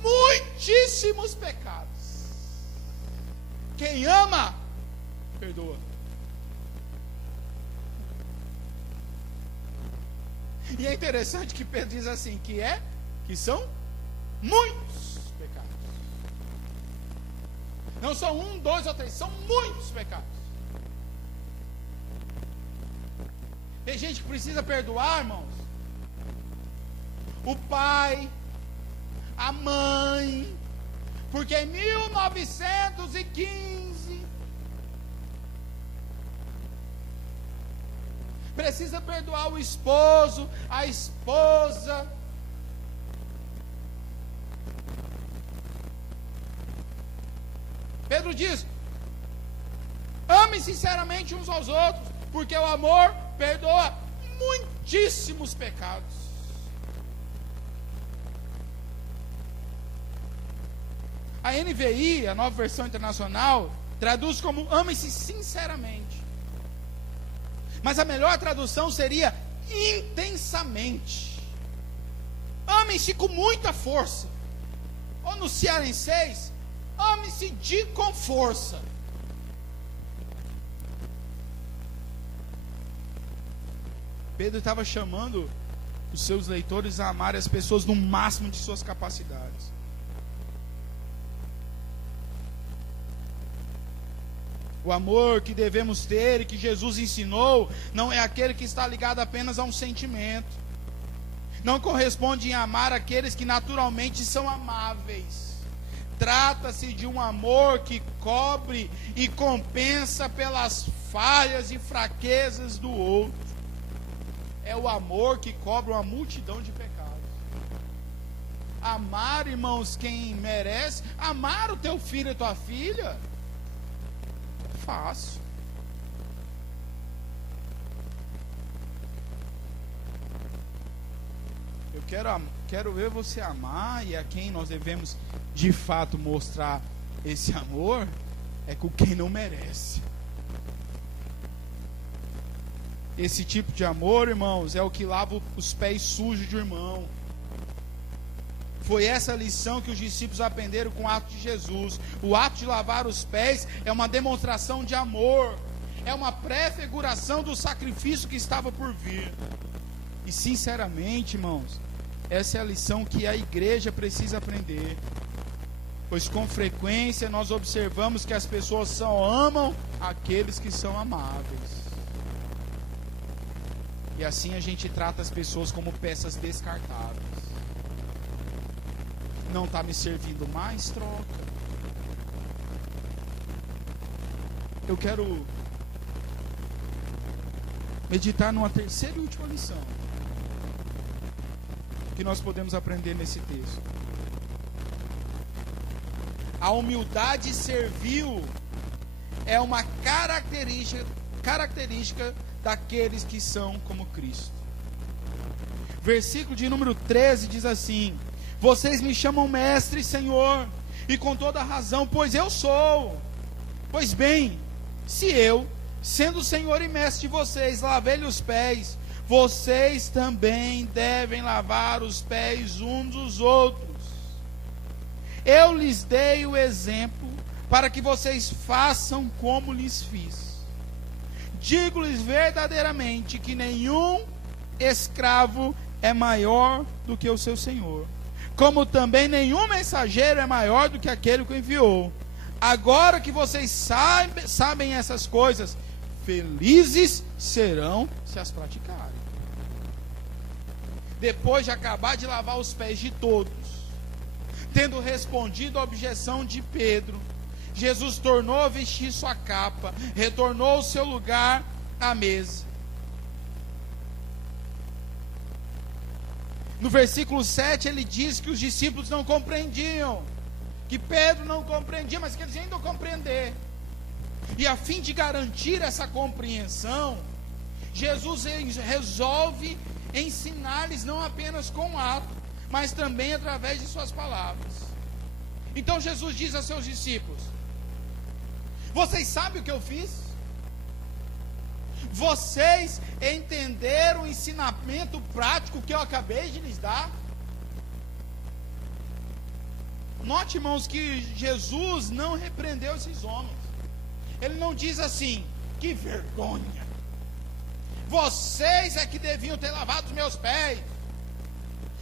muitíssimos pecados. Quem ama, perdoa. E é interessante que Pedro diz assim, que são muitos pecados. Não são 1, 2 ou 3, são muitos pecados. Tem gente que precisa perdoar, irmãos. O pai, a mãe, Porque em 1915 precisa perdoar o esposo, a esposa. Pedro diz: amem sinceramente uns aos outros, porque o amor perdoa muitíssimos pecados. A NVI, a Nova Versão Internacional, traduz como amem-se sinceramente. Mas a melhor tradução seria intensamente. Amem-se com muita força. Ou no cearenseis, ame-se de com força. Pedro estava chamando os seus leitores a amarem as pessoas no máximo de suas capacidades. O amor que devemos ter e que Jesus ensinou não é aquele que está ligado apenas a um sentimento. Não corresponde em amar aqueles que naturalmente são amáveis. Trata-se de um amor que cobre e compensa pelas falhas e fraquezas do outro. É o amor que cobre uma multidão de pecados. Amar, irmãos, quem merece. Amar o teu filho e tua filha. Fácil. Eu quero ver você amar, e a quem nós devemos de fato mostrar esse amor é com quem não merece. Esse tipo de amor, irmãos, é o que lava os pés sujos de irmão. Foi essa lição que os discípulos aprenderam com o ato de Jesus. O ato de lavar os pés é uma demonstração de amor. É uma prefiguração do sacrifício que estava por vir. E sinceramente, irmãos, essa é a lição que a igreja precisa aprender. Pois com frequência nós observamos que as pessoas só amam aqueles que são amáveis. E assim a gente trata as pessoas como peças descartáveis. Não está me servindo mais, troca. Eu quero meditar numa terceira e última lição que nós podemos aprender nesse texto. A humildade servil é uma característica daqueles que são como Cristo. Versículo de número 13 diz assim: vocês me chamam mestre e senhor, e com toda razão, pois eu sou. Pois bem, se eu, sendo senhor e mestre de vocês, lavei-lhe os pés, vocês também devem lavar os pés uns dos outros. Eu lhes dei o exemplo para que vocês façam como lhes fiz. Digo-lhes verdadeiramente que nenhum escravo é maior do que o seu senhor, como também nenhum mensageiro é maior do que aquele que o enviou. Agora que vocês sabem essas coisas, felizes serão se as praticarem. Depois de acabar de lavar os pés de todos, tendo respondido à objeção de Pedro, Jesus tornou a vestir sua capa, retornou ao seu lugar à mesa. No versículo 7 ele diz que os discípulos não compreendiam, que Pedro não compreendia, mas que eles ainda iam compreender. E a fim de garantir essa compreensão, Jesus resolve ensinar-lhes não apenas com o ato, mas também através de suas palavras. Então Jesus diz a seus discípulos: vocês sabem o que eu fiz? Vocês entenderam o ensinamento prático que eu acabei de lhes dar? Note, irmãos, que Jesus não repreendeu esses homens. Ele não diz assim: que vergonha, vocês é que deviam ter lavado os meus pés,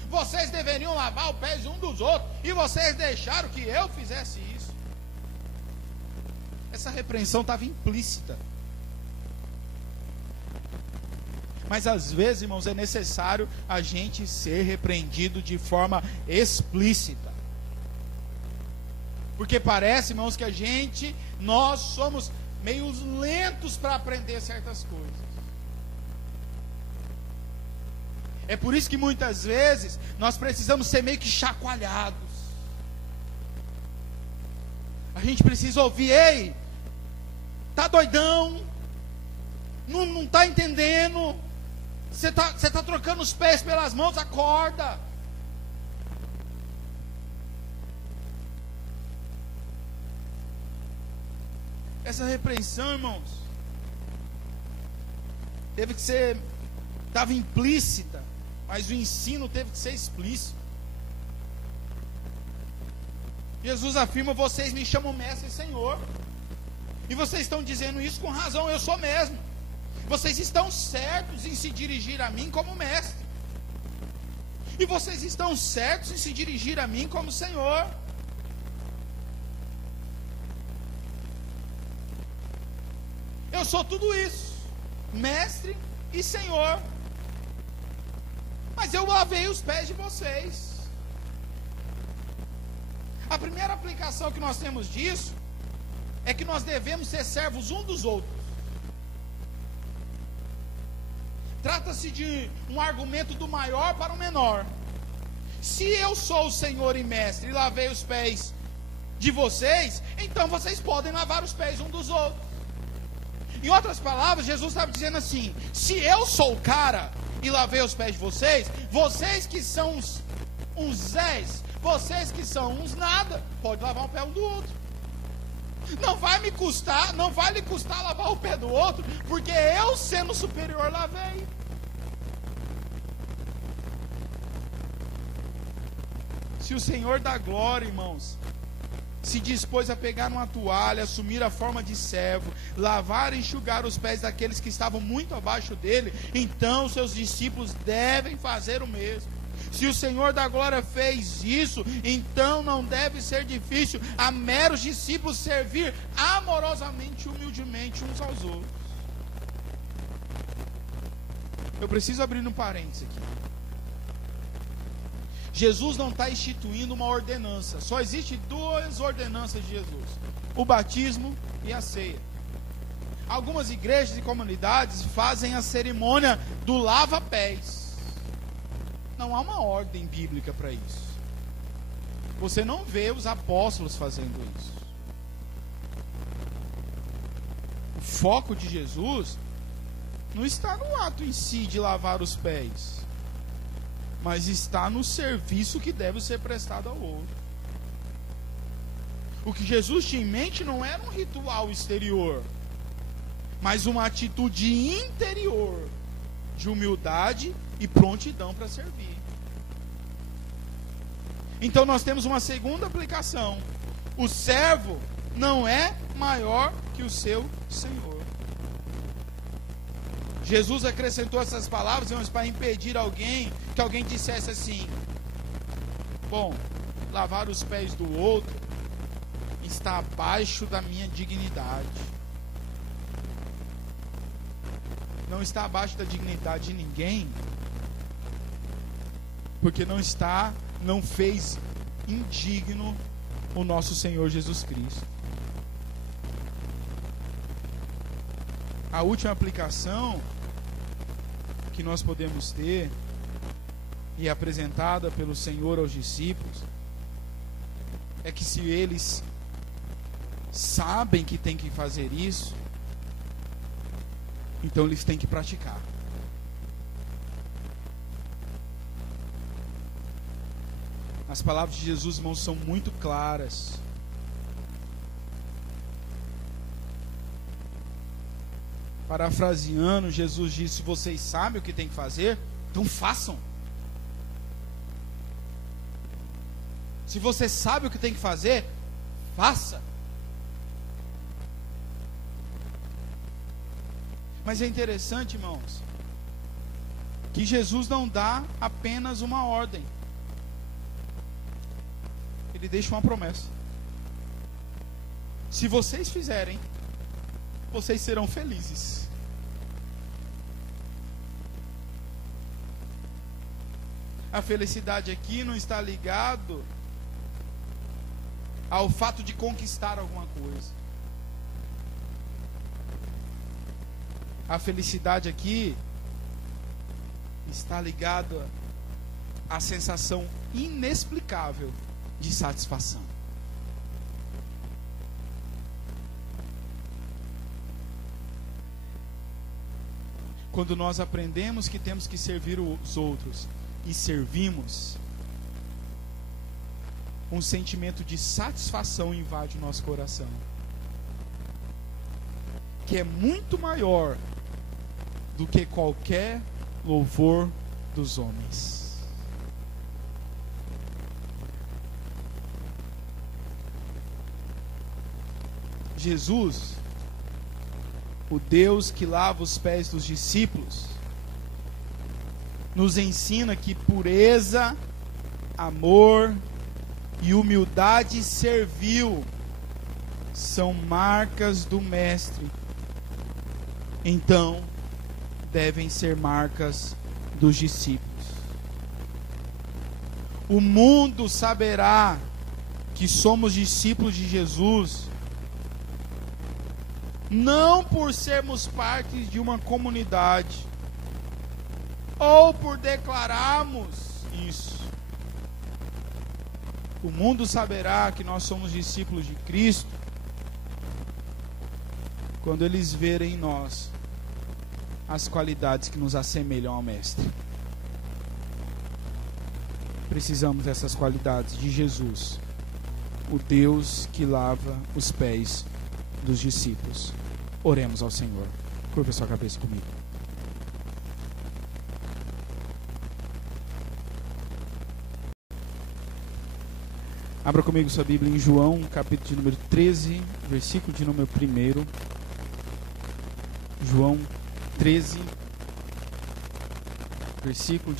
vocês deveriam lavar os pés um dos outros, e vocês deixaram que eu fizesse isso. Essa repreensão estava implícita. Mas às vezes, irmãos, é necessário a gente ser repreendido de forma explícita. Porque parece, irmãos, que nós somos meio lentos para aprender certas coisas. É por isso que muitas vezes nós precisamos ser meio que chacoalhados. A gente precisa ouvir: ei, tá doidão? Não tá entendendo? Você tá trocando os pés pelas mãos, acorda. Essa repreensão, irmãos, estava implícita, mas o ensino teve que ser explícito. Jesus afirma: vocês me chamam mestre e senhor, e vocês estão dizendo isso com razão, eu sou mesmo. Vocês estão certos em se dirigir a mim como mestre, e vocês estão certos em se dirigir a mim como senhor. Eu sou tudo isso, mestre e senhor, mas eu lavei os pés de vocês. A primeira aplicação que nós temos disso é que nós devemos ser servos um dos outros. Trata-se de um argumento do maior para o menor. Se eu sou o senhor e mestre e lavei os pés de vocês, então vocês podem lavar os pés um dos outros. Em outras palavras, Jesus estava dizendo assim: se eu sou o cara e lavei os pés de vocês, vocês que são uns zés, vocês que são uns nada, pode lavar o pé um do outro. Não vai lhe custar lavar o pé do outro, porque eu, sendo superior, lavei. Se o Senhor da glória, irmãos, se dispôs a pegar uma toalha, assumir a forma de servo, lavar e enxugar os pés daqueles que estavam muito abaixo dele, então seus discípulos devem fazer o mesmo. Se o Senhor da glória fez isso, então não deve ser difícil a meros discípulos servir amorosamente, humildemente uns aos outros. Eu preciso abrir um parênteses aqui. Jesus não está instituindo uma ordenança. Só existem duas ordenanças de Jesus: o batismo e a ceia. Algumas igrejas e comunidades fazem a cerimônia do lava-pés. Não há uma ordem bíblica para isso. Você não vê os apóstolos fazendo isso. O foco de Jesus não está no ato em si de lavar os pés, mas está no serviço que deve ser prestado ao outro. O que Jesus tinha em mente não era um ritual exterior, mas uma atitude interior de humildade e prontidão para servir. Então nós temos uma segunda aplicação: o servo não é maior que o seu Senhor. Jesus acrescentou essas palavras, irmãos, para impedir que alguém dissesse assim: bom, lavar os pés do outro está abaixo da minha dignidade. Não está abaixo da dignidade de ninguém, porque não fez indigno o nosso Senhor Jesus Cristo. A última aplicação que nós podemos ter, e apresentada pelo Senhor aos discípulos, é que se eles sabem que tem que fazer isso, então eles têm que praticar. As palavras de Jesus, irmãos, são muito claras. Parafraseando, Jesus disse: vocês sabem o que tem que fazer, então façam. Se você sabe o que tem que fazer, faça. Mas é interessante, irmãos, que Jesus não dá apenas uma ordem. Ele deixa uma promessa: se vocês fizerem, vocês serão felizes. A felicidade aqui não está ligado ao fato de conquistar alguma coisa. A felicidade aqui está ligada à sensação inexplicável de satisfação. Quando nós aprendemos que temos que servir os outros e servimos, um sentimento de satisfação invade o nosso coração, que é muito maior do que qualquer louvor dos homens. Jesus, o Deus que lava os pés dos discípulos, nos ensina que pureza, amor e humildade servil são marcas do Mestre. Então, devem ser marcas dos discípulos. O mundo saberá que somos discípulos de Jesus não por sermos parte de uma comunidade ou por declararmos isso. O mundo saberá que nós somos discípulos de Cristo quando eles verem em nós as qualidades que nos assemelham ao Mestre. Precisamos dessas qualidades de Jesus, o Deus que lava os pés dos discípulos. Oremos ao Senhor. Curva sua cabeça comigo. Abra comigo sua Bíblia em João, capítulo de número 13, versículo de número 1. João 13, versículo